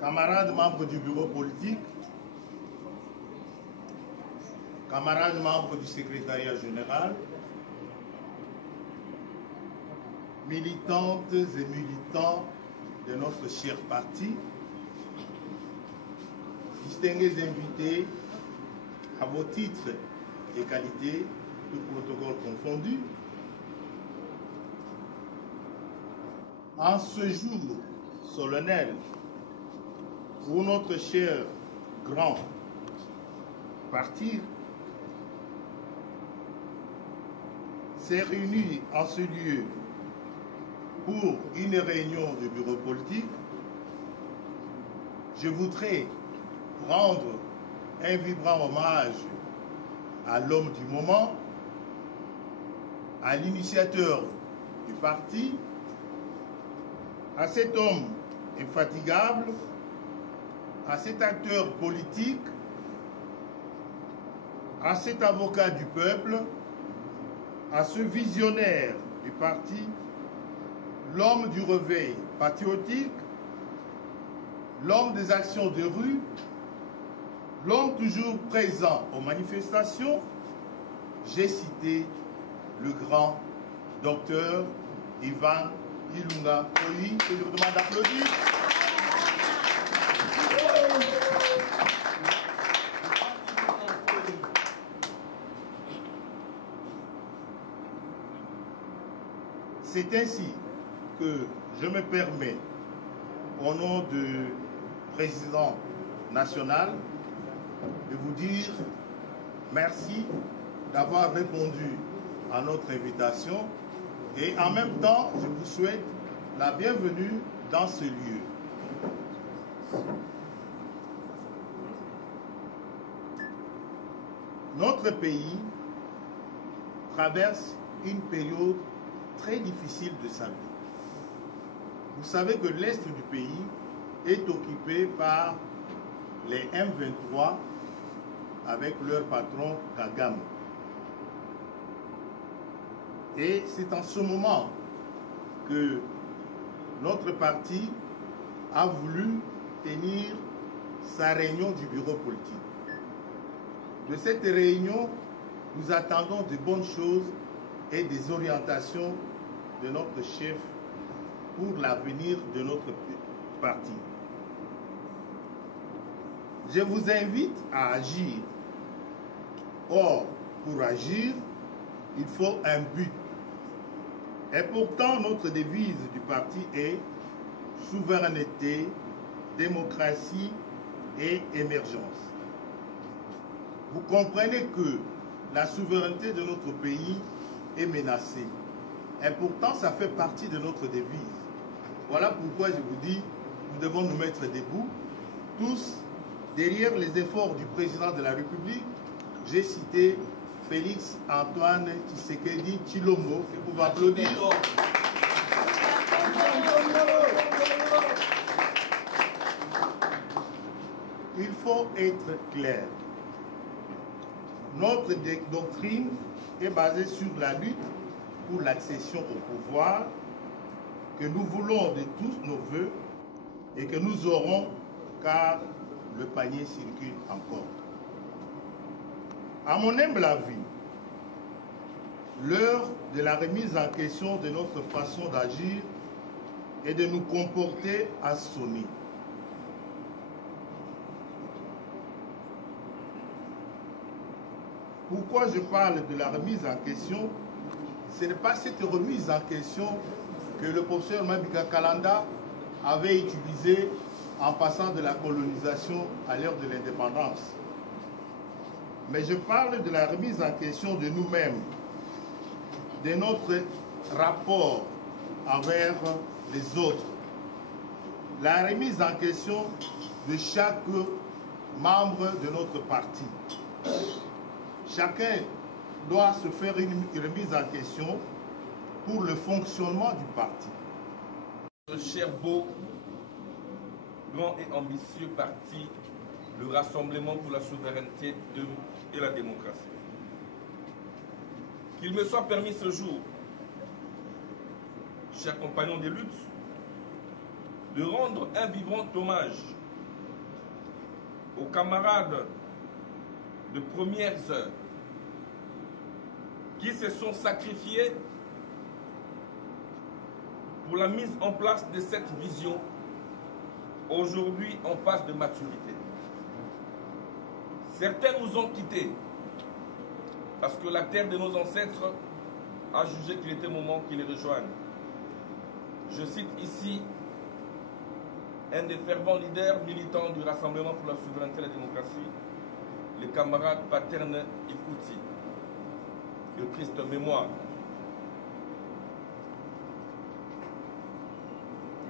camarades membres du bureau politique, camarades membres du secrétariat général, militantes et militants de notre cher parti, distingués invités à vos titres et qualités, tout protocole confondu, en ce jour solennel où notre cher grand parti s'est réuni en ce lieu pour une réunion du bureau politique, je voudrais rendre un vibrant hommage à l'homme du moment, à l'initiateur du parti, à cet homme infatigable, à cet acteur politique, à cet avocat du peuple, à ce visionnaire du parti, l'homme du réveil patriotique, l'homme des actions de rue, l'homme toujours présent aux manifestations. J'ai cité le grand docteur Ivan Ilunga Koyi, que je vous demande d'applaudir. C'est ainsi que je me permets, au nom du président national, de vous dire merci d'avoir répondu à notre invitation et en même temps, je vous souhaite la bienvenue dans ce lieu. Notre pays traverse une période très difficile de sa vie. Vous savez que l'Est du pays est occupé par les M23 avec leur patron Kagame. Et c'est en ce moment que notre parti a voulu tenir sa réunion du bureau politique. De cette réunion, nous attendons de bonnes choses et des orientations de notre chef pour l'avenir de notre parti. Je vous invite à agir. Or, pour agir, il faut un but. Et pourtant, notre devise du parti est souveraineté, démocratie et émergence. Vous comprenez que la souveraineté de notre pays est menacée. Et pourtant, ça fait partie de notre devise. Voilà pourquoi je vous dis, nous devons nous mettre debout, tous derrière les efforts du président de la République. J'ai cité Félix Antoine Tshisekedi Tshilombo, que vous pouvez applaudir. Il faut être clair. Notre doctrine est basée sur la lutte pour l'accession au pouvoir que nous voulons de tous nos voeux et que nous aurons car le panier circule encore. À mon humble avis, l'heure de la remise en question de notre façon d'agir et de nous comporter a sonné. Pourquoi je parle de la remise en question? Ce n'est pas cette remise en question que le professeur Mabika Kalanda avait utilisée en passant de la colonisation à l'ère de l'indépendance. Mais je parle de la remise en question de nous-mêmes, de notre rapport envers les autres. La remise en question de chaque membre de notre parti. Chacun doit se faire une remise en question pour le fonctionnement du parti. Ce cher beau, grand et ambitieux parti, le Rassemblement pour la souveraineté et la démocratie. Qu'il me soit permis ce jour, chers compagnons des luttes, de rendre un vibrant hommage aux camarades de premières heures qui se sont sacrifiés pour la mise en place de cette vision, aujourd'hui en phase de maturité. Certains nous ont quittés parce que la terre de nos ancêtres a jugé qu'il était moment qu'ils les rejoignent. Je cite ici un des fervents leaders militants du Rassemblement pour la souveraineté et la démocratie, le camarade Paterne Ikuti, de triste mémoire.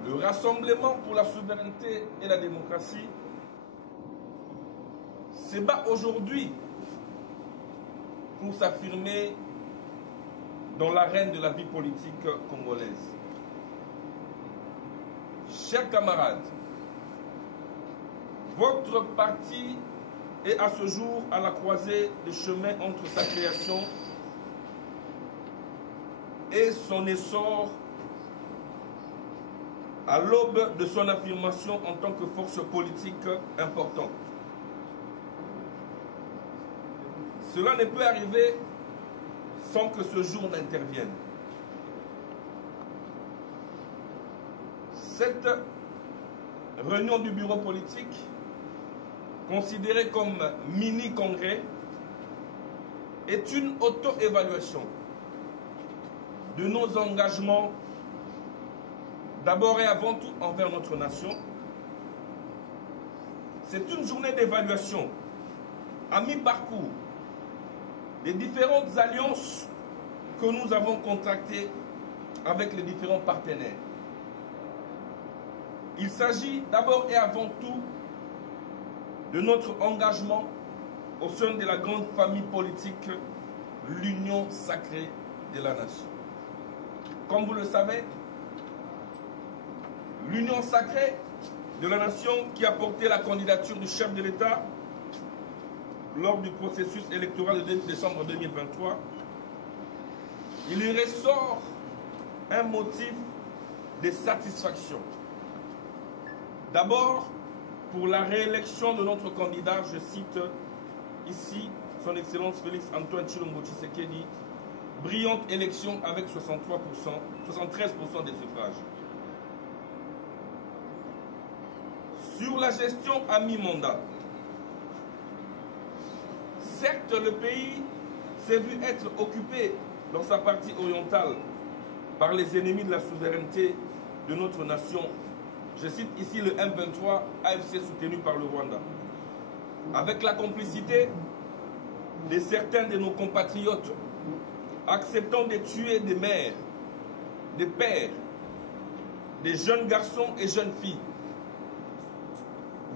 Le Rassemblement pour la souveraineté et la démocratie se bat aujourd'hui pour s'affirmer dans l'arène de la vie politique congolaise. Chers camarades, votre parti est à ce jour à la croisée des chemins entre sa création et son essor à l'aube de son affirmation en tant que force politique importante. Cela ne peut arriver sans que ce jour n'intervienne. Cette réunion du bureau politique, considérée comme mini-congrès, est une auto-évaluation de nos engagements, d'abord et avant tout envers notre nation. C'est une journée d'évaluation à mi-parcours des différentes alliances que nous avons contractées avec les différents partenaires. Il s'agit d'abord et avant tout de notre engagement au sein de la grande famille politique, l'Union sacrée de la nation. Comme vous le savez, l'Union sacrée de la nation qui a porté la candidature du chef de l'État lors du processus électoral de décembre 2023, il y ressort un motif de satisfaction. D'abord, pour la réélection de notre candidat, je cite ici son Excellence Félix Antoine Tshilombo Tshisekedi, brillante élection avec 73% des suffrages. Sur la gestion à mi-mandat, certes, le pays s'est vu être occupé dans sa partie orientale par les ennemis de la souveraineté de notre nation. Je cite ici le M23 AFC soutenu par le Rwanda. Avec la complicité de certains de nos compatriotes acceptant de tuer des mères, des pères, des jeunes garçons et jeunes filles,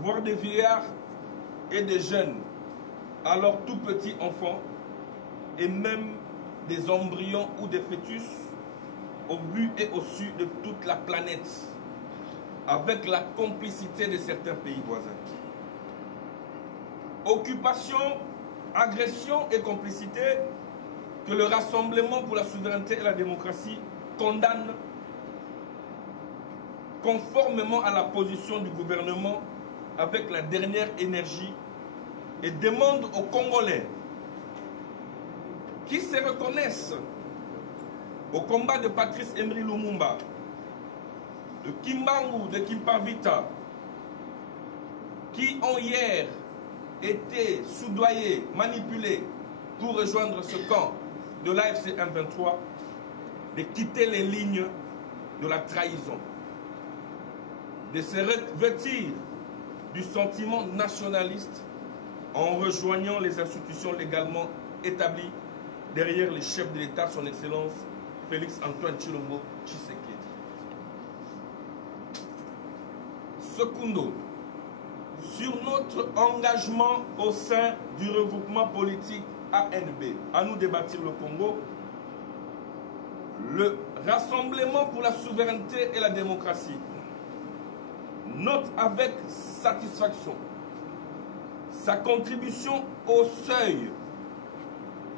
voire des vieillards et des jeunes, alors tout petits enfants, et même des embryons ou des fœtus, au vu et au su de toute la planète, avec la complicité de certains pays voisins. Occupation, agression et complicité que le Rassemblement pour la souveraineté et la démocratie condamne conformément à la position du gouvernement avec la dernière énergie et demande aux Congolais qui se reconnaissent au combat de Patrice Emery Lumumba, de Kimbangu, de Kimpavita, qui ont hier été soudoyés, manipulés pour rejoindre ce camp de l'AFC M23, de quitter les lignes de la trahison, de se revêtir du sentiment nationaliste en rejoignant les institutions légalement établies derrière les chefs de l'État, son Excellence Félix Antoine Tshilombo Tshisekedi. Secondo, sur notre engagement au sein du regroupement politique ANB, à nous débattre le Congo, le Rassemblement pour la souveraineté et la démocratie note avec satisfaction sa contribution au seuil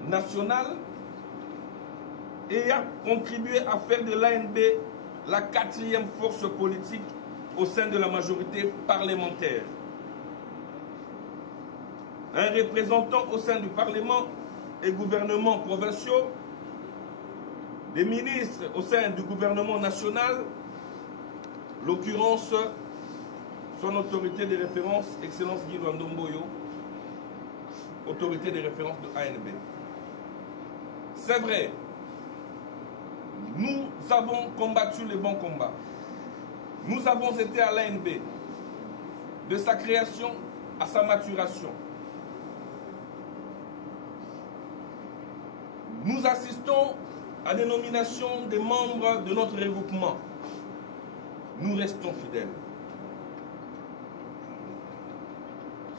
national et a contribué à faire de l'ANB la 4e force politique au sein de la majorité parlementaire. un représentant au sein du Parlement et gouvernements provinciaux, des ministres au sein du gouvernement national, l'occurrence, son autorité de référence, Excellence Guy Luando Mboyo, autorité de référence de ANB. C'est vrai, nous avons combattu les bons combats. Nous avons été à l'ANB, de sa création à sa maturation. Nous assistons à des nominations des membres de notre regroupement. Nous restons fidèles.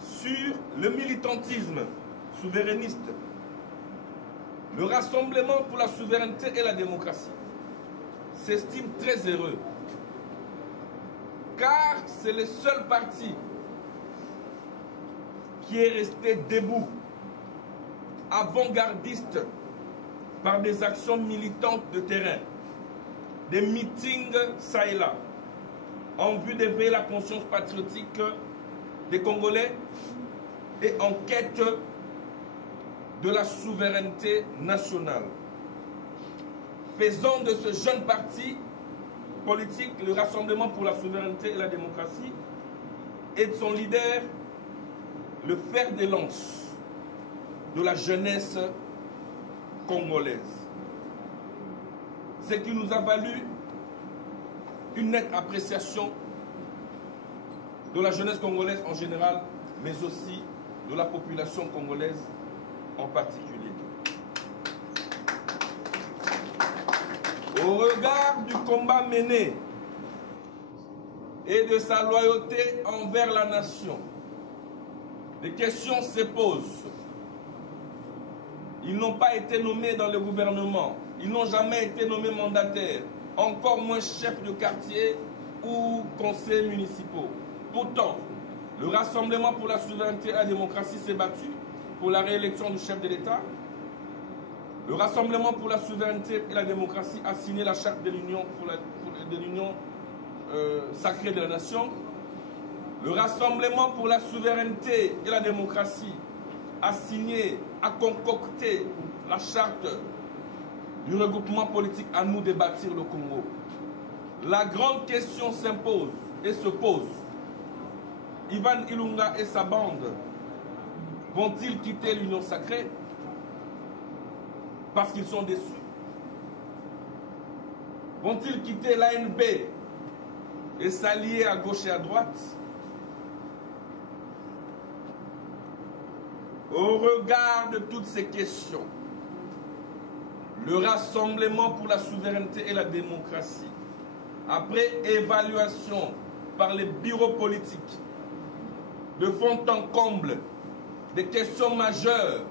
Sur le militantisme souverainiste, le Rassemblement pour la souveraineté et la démocratie s'estime très heureux, car c'est le seul parti qui est resté debout, avant-gardiste, par des actions militantes de terrain, des meetings ça et là, en vue d'éveiller la conscience patriotique des Congolais et en quête de la souveraineté nationale. Faisant de ce jeune parti politique le Rassemblement pour la souveraineté et la démocratie et de son leader le fer de lance de la jeunesse congolaise. Ce qui nous a valu une nette appréciation de la jeunesse congolaise en général, mais aussi de la population congolaise en particulier. Au regard du combat mené et de sa loyauté envers la nation, des questions se posent. Ils n'ont pas été nommés dans le gouvernement. Ils n'ont jamais été nommés mandataires, encore moins chefs de quartier ou conseillers municipaux. Pourtant, le Rassemblement pour la souveraineté et la démocratie s'est battu pour la réélection du chef de l'État. Le Rassemblement pour la souveraineté et la démocratie a signé la charte de l'Union sacrée de la nation. Le Rassemblement pour la souveraineté et la démocratie a signé, a concocté la charte du regroupement politique à nous de bâtir le Congo. La grande question s'impose et se pose. Ivan Ilunga et sa bande vont-ils quitter l'Union sacrée parce qu'ils sont déçus? Vont-ils quitter l'ANB et s'allier à gauche et à droite? Au regard de toutes ces questions, le Rassemblement pour la souveraineté et la démocratie, après évaluation par les bureaux politiques, de fond en comble des questions majeures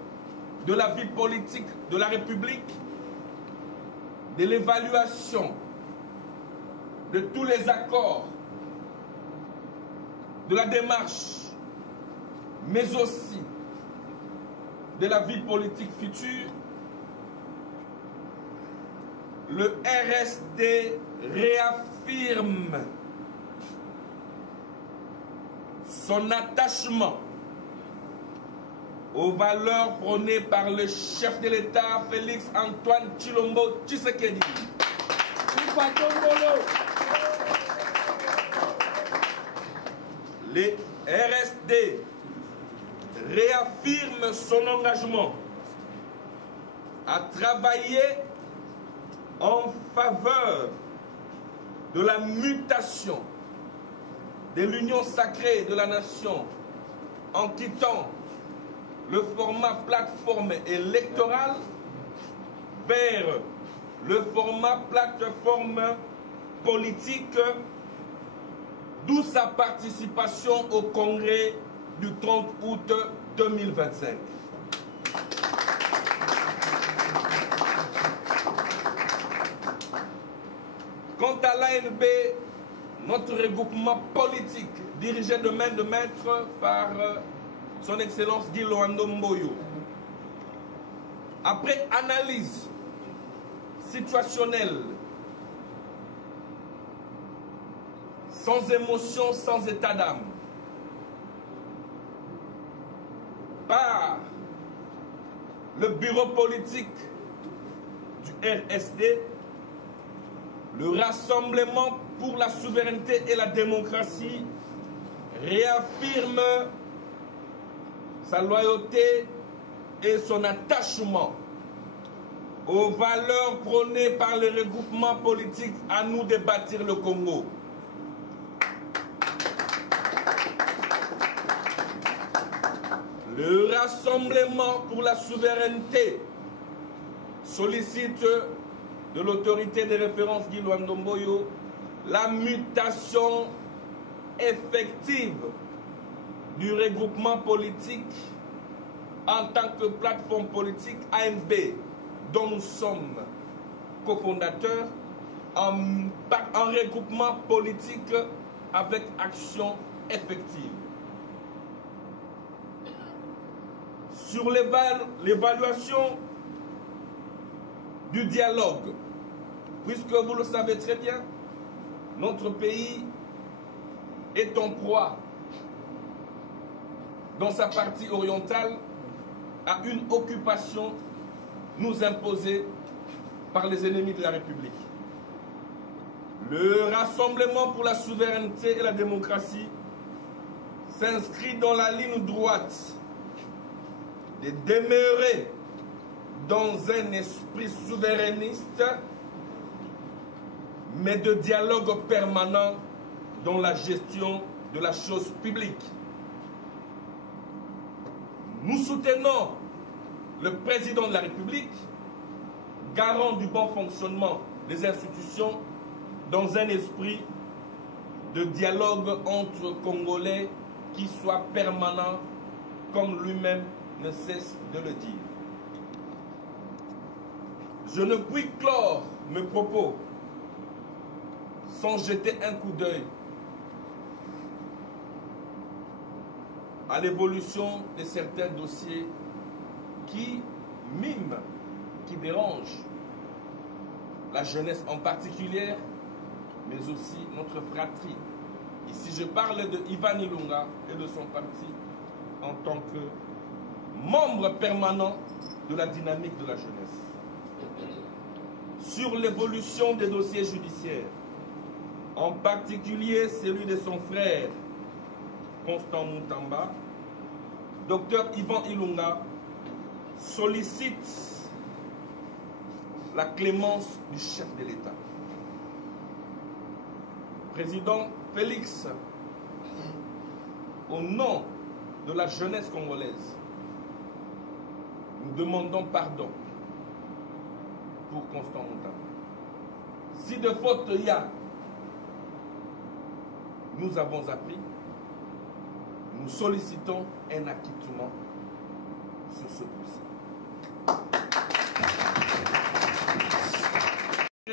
de la vie politique de la République, de l'évaluation de tous les accords, de la démarche, mais aussi de la vie politique future, le RSD réaffirme son attachement aux valeurs prônées par le chef de l'État, Félix Antoine Tshilombo Tshisekedi. Le RSD réaffirme son engagement à travailler en faveur de la mutation de l'union sacrée de la nation en quittant le format plateforme électorale vers le format plateforme politique, d'où sa participation au congrès du 30 août 2025. Quant à l'ANB, notre regroupement politique, dirigé de main de maître par son Excellence Guy Luando Mboyo, après analyse situationnelle, sans émotion, sans état d'âme, par le bureau politique du RSD, le Rassemblement pour la souveraineté et la démocratie réaffirme sa loyauté et son attachement aux valeurs prônées par le regroupement politique à nous de bâtir le Congo. Le Rassemblement pour la souveraineté sollicite de l'autorité de référence Guy Luandomboyo la mutation effective du regroupement politique en tant que plateforme politique AMB, dont nous sommes cofondateurs, en regroupement politique avec action effective. Sur l'évaluation du dialogue, puisque vous le savez très bien, notre pays est en proie dans sa partie orientale à une occupation nous imposée par les ennemis de la République. Le Rassemblement pour la souveraineté et la démocratie s'inscrit dans la ligne droite de demeurer dans un esprit souverainiste, mais de dialogue permanent dans la gestion de la chose publique. Nous soutenons le président de la République, garant du bon fonctionnement des institutions, dans un esprit de dialogue entre Congolais qui soit permanent, comme lui-même ne cesse de le dire. Je ne puis clore mes propos sans jeter un coup d'œil à l'évolution de certains dossiers qui miment, qui dérangent la jeunesse en particulier, mais aussi notre fratrie. Ici, je parle de Ivan Ilunga et de son parti en tant que membre permanent de la dynamique de la jeunesse. Sur l'évolution des dossiers judiciaires, en particulier celui de son frère Constant Moutamba, Dr Ivan Ilunga sollicite la clémence du chef de l'État. Président Félix, au nom de la jeunesse congolaise, nous demandons pardon pour Constant Moutamba. Si de faute il y a, nous avons appris, nous sollicitons un acquittement sur ce dossier.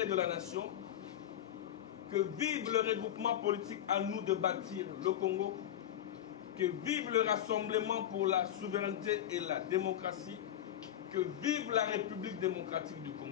De la nation, que vive le regroupement politique à nous de bâtir le Congo, que vive le Rassemblement pour la souveraineté et la démocratie, que vive la République démocratique du Congo.